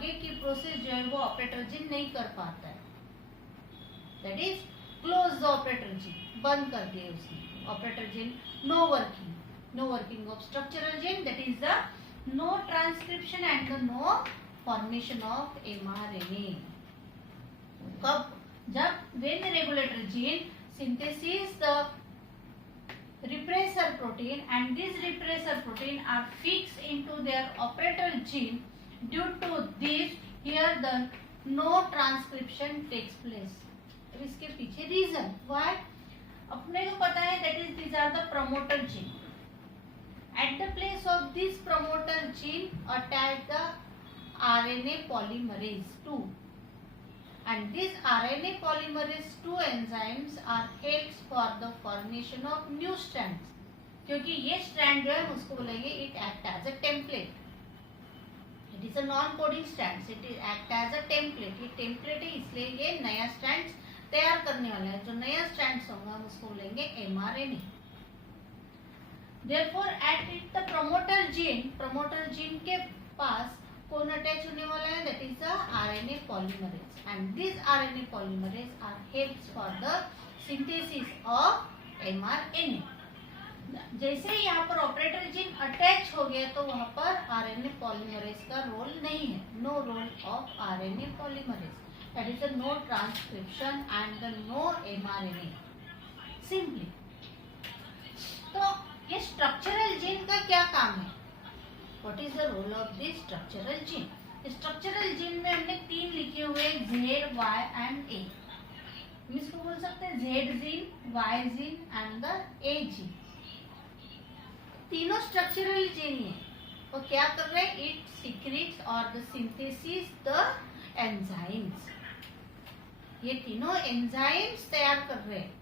आगे की प्रोसेस जो है वो ऑपरेटर जीन नहीं कर पाता है, that is close the operator gene, बंद कर दिए उसने operator gene, no working of structural gene, that is the no transcription and the no formation of mRNA. कब? जब when the regulator gene synthesis the repressor protein and these repressor protein are fixed into their operator gene, due to this here the no transcription takes place. तो इसके पीछे reason why अपने को पता है that is these are the promoter gene. At the place of this promoter gene attach the RNA polymerase 2 and these RNA polymerase 2 enzymes are helps for the formation of new strands. क्योंकि ये strand जो है उसको बोलेंगे it act as a template. It is a non-coding strands. It is act as a template. ये template है इसलिए ये नया strands तैयार करने वाला है. जो नया strands होगा हम उसको बोलेंगे mRNA. Therefore, at the promoter gene के पास कौन अटैच होने वाला है? That is the RNA polymerase, and these RNA polymerase are helps for the synthesis of mRNA. जैसे यहाँ पर ऑपरेटर जीन अटैच हो गया तो वहाँ पर RNA polymerase का रोल नहीं है, no role of RNA polymerase. That is the no transcription and the no mRNA. Simply. तो ये स्ट्रक्चरल जीन का क्या काम है? What is the role of this structural gene? Structural gene में हमने 3 लिखे हुए Z, Y and A. हम इसको बोल सकते हैं Z gene, Y gene and the A gene. तीनों स्ट्रक्चरल जीन है. वो क्या कर रहे हैं? It secretes or the synthesis the enzymes. ये तीनों एंजाइम्स तैयार कर रहे हैं.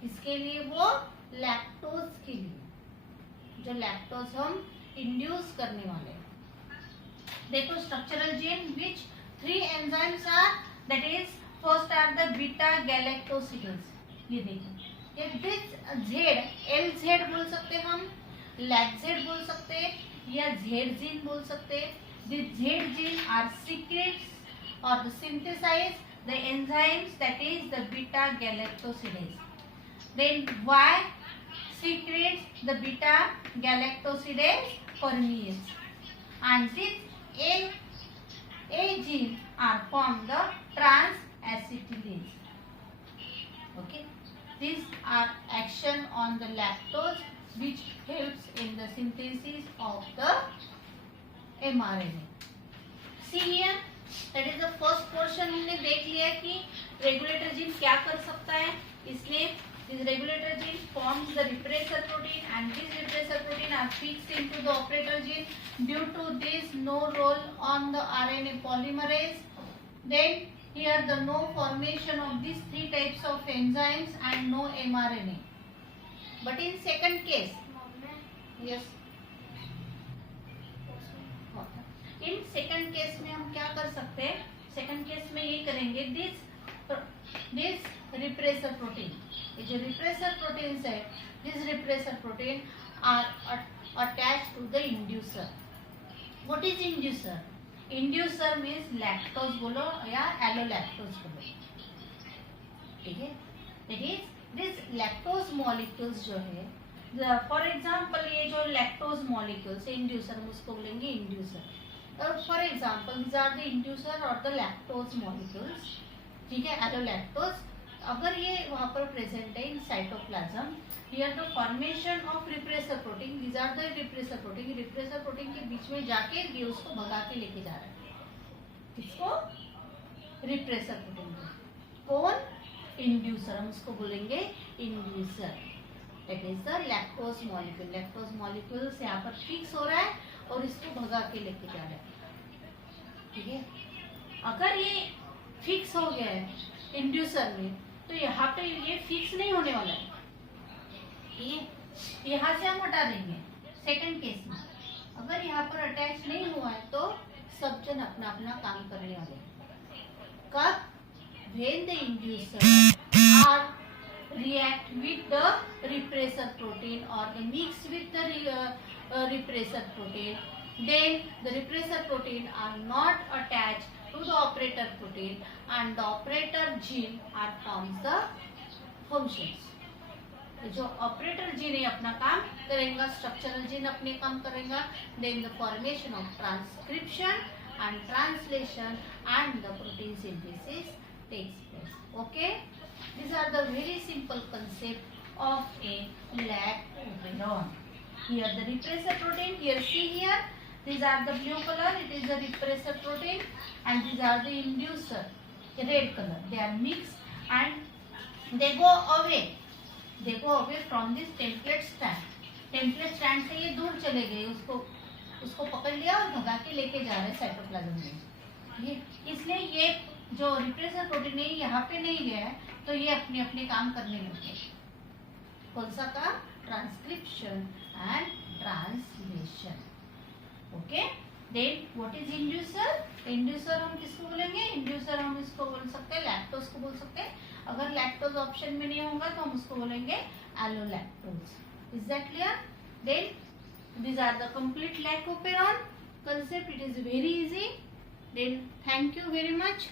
किसके लिए? वो लैक्टोज के लिए, जो लैक्टोज हम इंड्यूस करने वाले हैं. देखो structural gene which 3 enzymes are, that is first are the beta galactosidase. ये देखो ये दिस जेड, एल जेड बोल सकते हम, लैक्जेड बोल सकते या जेड जीन बोल सकते. This Z gene are secretes और the synthesize the enzymes that is the beta galactosidase. Then Y secretes the beta galactosidase permease, and these A gene are formed the trans-acetylase. Okay, these are action on the lactose which helps in the synthesis of the mRNA. See here, that is the first portion. हमने देख लिया कि regulator gene क्या कर सकता है. इसलिए this regulator gene forms the repressor protein and this repressor protein are fixed into the operator gene. Due to this no role on the RNA polymerase. Then here the no formation of these 3 types of enzymes and no mRNA. But in second case, yes, in second case में हम क्या कर सकते हैं? second case में ये करेंगे this repressor protein. ये जो repressor proteins है, this repressor protein are attached to the inducer. What is inducer? Inducer means lactose बोलो या allolactose बोलो. ठीक है? That is this lactose molecules जो है, for example ये जो lactose molecules है inducer, हम उसको बोलेंगे inducer. For example these are the inducer or the lactose molecules. ठीक है? allolactose. अगर ये वहाँ पर प्रेजेंट है in cytoplasm, here the formation of repressor protein, these are the repressor protein. Repressor protein के बीच में जाके ये उसको भगा के लेके जा रहा है. इसको रिप्रेसर प्रोटीन. कौन? इंड्यूसर. हम उसको बोलेंगे inducer. That is the lactose molecule. Lactose molecule यहाँ पर फिक्स हो रहा है और इसको भगा के लेके जा रहा है. ठीक है? अगर ये फिक्स हो गया है इंड्यूसर में तो यहाँ पे ये फिक्स नहीं होने वाला है. ये यहाँ से हम हटा देंगे. सेकंड केस में अगर यहाँ पर अटैच नहीं हुआ है तो सब जन अपना अपना काम करने वाले हैं. कब? when the inducer are react with the repressor protein or the mix with the repressor protein, then the repressor protein are not attached to the operator protein and the operator gene are forms the functions. जो operator gene है अपना काम करेगा, structural gene अपने काम करेगा, then the formation of transcription and translation and the protein synthesis takes place. Okay, these are the very simple concept of a lactoferrin. Here the repressor protein, here see here, these are the blue color, it is the repressor protein and these are the inducer, the red color. They are mixed and they go away from this template stand. Template stand से ये दूर चले गए, उसको पकड़ लिया और भगा के लेके जा रहे साइटोप्लाज्म में. ये इसलिए ये जो रिप्रेसर प्रोटीन है यहाँ पे नहीं गया है, तो ये अपने अपने काम करने लगे. कौन सा काम? Transcription and translation. Okay, then what is inducer? Inducer हम किसको बोलेंगे? इंड्यूसर हम इसको बोल सकते हैं लैक्टोज को बोल सकते हैं. अगर लैक्टोज ऑप्शन में नहीं होगा तो हम उसको बोलेंगे allolactose. Is that clear? Then these are the complete lactoferrin concept. It is very easy. Then thank you very much.